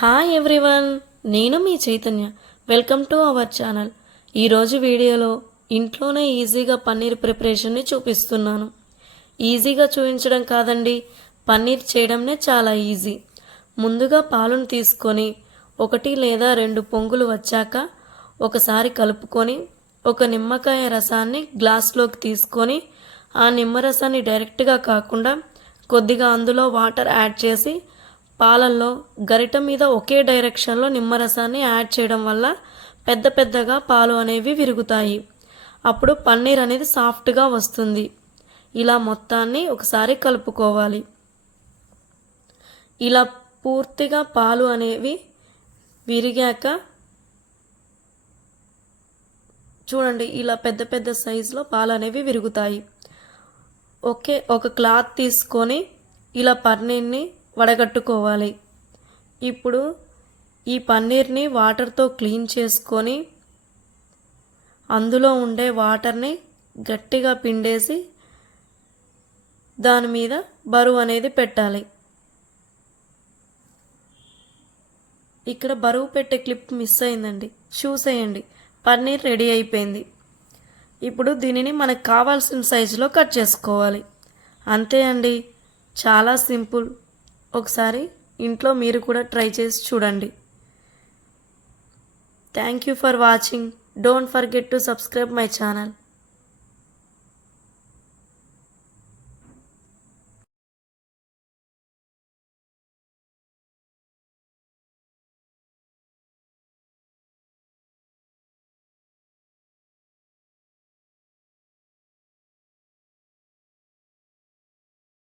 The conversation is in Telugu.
హాయ్ ఎవ్రీవన్, నేను మీ Chaitanya. Welcome to our channel. ఈరోజు వీడియోలో ఇంట్లోనే ఈజీగా పన్నీర్ ప్రిపరేషన్ని చూపిస్తున్నాను. ఈజీగా చూపించడం కాదండి, పన్నీర్ చేయడంనే చాలా ఈజీ. ముందుగా పాలను తీసుకొని 1 లేదా 2 పొంగులు వచ్చాక ఒకసారి కలుపుకొని ఒక నిమ్మకాయ రసాన్ని గ్లాస్లోకి తీసుకొని ఆ నిమ్మరసాన్ని డైరెక్ట్గా కాకుండా కొద్దిగా అందులో వాటర్ యాడ్ చేసి పాలల్లో గరిట మీద ఒకే డైరెక్షన్లో నిమ్మరసాన్ని యాడ్ చేయడం వల్ల పెద్ద పెద్దగా పాలు అనేవి విరుగుతాయి. అప్పుడు పన్నీర్ అనేది సాఫ్ట్గా వస్తుంది. ఇలా మొత్తాన్ని ఒకసారి కలుపుకోవాలి. ఇలా పూర్తిగా పాలు అనేవి విరిగాక చూడండి, ఇలా పెద్ద పెద్ద సైజులో పాలు అనేవి విరుగుతాయి. ఒక క్లాత్ తీసుకొని ఇలా పన్నీర్ని వడగట్టుకోవాలి. ఇప్పుడు ఈ పన్నీర్ని వాటర్తో క్లీన్ చేసుకొని అందులో ఉండే వాటర్ని గట్టిగా పిండేసి దాని మీద బరువు అనేది పెట్టాలి. ఇక్కడ బరువు పెట్టే క్లిప్ మిస్ అయిందండి, చూసేయండి. పన్నీర్ రెడీ అయిపోయింది. ఇప్పుడు దీనిని మనకు కావాల్సిన సైజులో కట్ చేసుకోవాలి. అంతే అండి, చాలా సింపుల్. ఒకసారి ఇంట్లో మీరు కూడా ట్రై చేసి చూడండి. Thank you for watching. Don't forget to subscribe my channel.